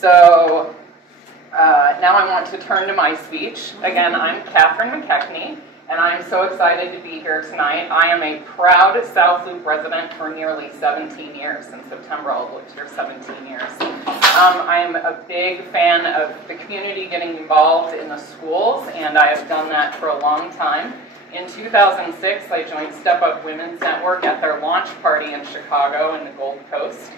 So now I want to turn to my speech. Again, I'm Kathryn McKechnie, and I'm so excited to be here tonight. I am a proud South Loop resident for nearly 17 years. In September, I'll live here 17 years. I am a big fan of the community getting involved in the schools, and I have done that for a long time. In 2006, I joined Step Up Women's Network at their launch party in Chicago and the Gold Coast,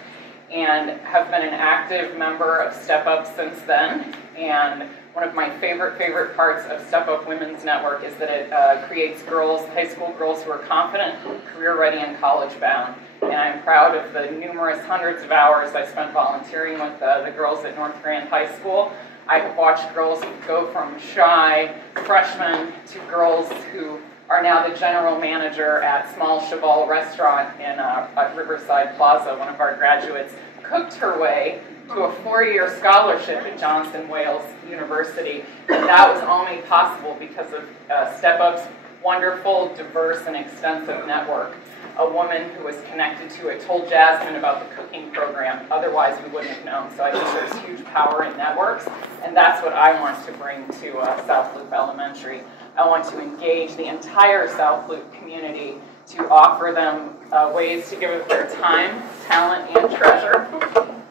and have been an active member of Step Up since then. And one of my favorite parts of Step Up Women's Network is that it creates girls, high school girls who are confident, career-ready, and college-bound. And I'm proud of the numerous hundreds of hours I spent volunteering with the girls at North Grand High School. I have watched girls go from shy freshmen to girls who are now the general manager at Small Cheval Restaurant in at Riverside Plaza. One of our graduates cooked her way to a 4-year scholarship at Johnson Wales University. And that was all made possible because of Step Up's wonderful, diverse, and extensive network. A woman who was connected to it told Jasmine about the cooking program. Otherwise, we wouldn't have known. So I think there's huge power in networks, and that's what I want to bring to South Loop Elementary. I want to engage the entire South Loop community to offer them ways to give of their time, talent, and treasure.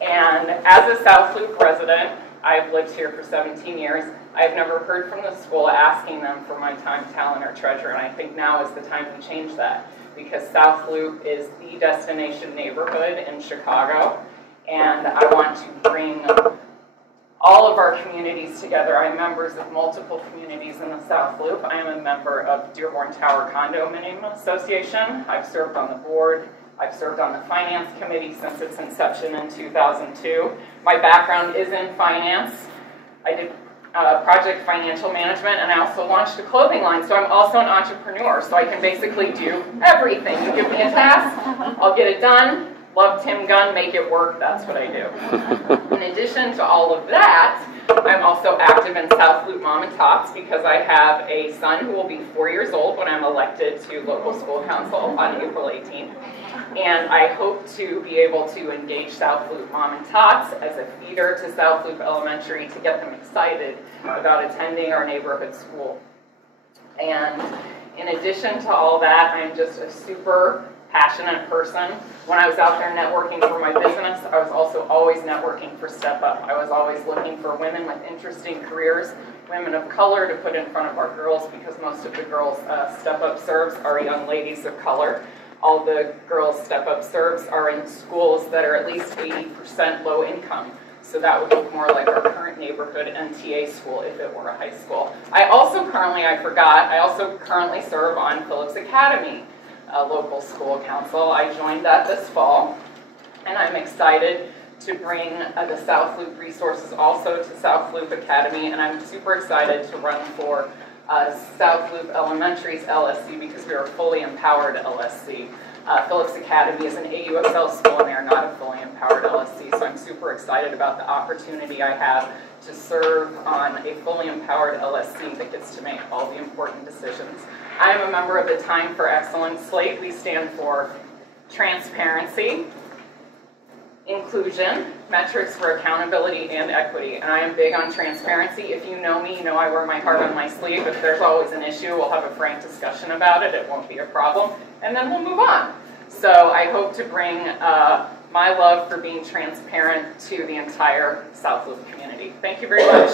And as a South Loop resident, I've lived here for 17 years. I've never heard from the school asking them for my time, talent, or treasure, and I think now is the time to change that, because South Loop is the destination neighborhood in Chicago, and I want to bring all of our communities together. I'm members of multiple communities in the South Loop. I am a member of Dearborn Tower Condominium Association. I've served on the board. I've served on the finance committee since its inception in 2002. My background is in finance. I did project financial management, and I also launched a clothing line, so I'm also an entrepreneur, so I can basically do everything. You give me a task, I'll get it done. Love Tim Gunn, make it work, that's what I do. In addition to all of that, I'm also active in South Loop Mom and Tots because I have a son who will be 4 years old when I'm elected to local school council on April 18th. And I hope to be able to engage South Loop Mom and Tots as a feeder to South Loop Elementary to get them excited about attending our neighborhood school. And in addition to all that, I'm just a super passionate person. When I was out there networking for my business, I was also always networking for Step Up. I was always looking for women with interesting careers, women of color to put in front of our girls, because most of the girls Step Up serves are young ladies of color. All the girls Step Up serves are in schools that are at least 80% low income. So that would look more like our current neighborhood NTA school if it were a high school. I also currently serve on Phillips Academy, a local school council. I joined that this fall, and I'm excited to bring the South Loop resources also to South Loop Academy, and I'm super excited to run for South Loop Elementary's LSC because we are a fully empowered LSC. Phillips Academy is an AUSL school, and they are not a fully empowered LSC, so I'm super excited about the opportunity I have to serve on a fully empowered LSC that gets to make all the important decisions. I am a member of the Time for Excellence slate. We stand for transparency, inclusion, metrics for accountability, and equity. And I am big on transparency. If you know me, you know I wear my heart on my sleeve. If there's always an issue, we'll have a frank discussion about it. It won't be a problem. And then we'll move on. So I hope to bring my love for being transparent to the entire South Loop community. Thank you very much.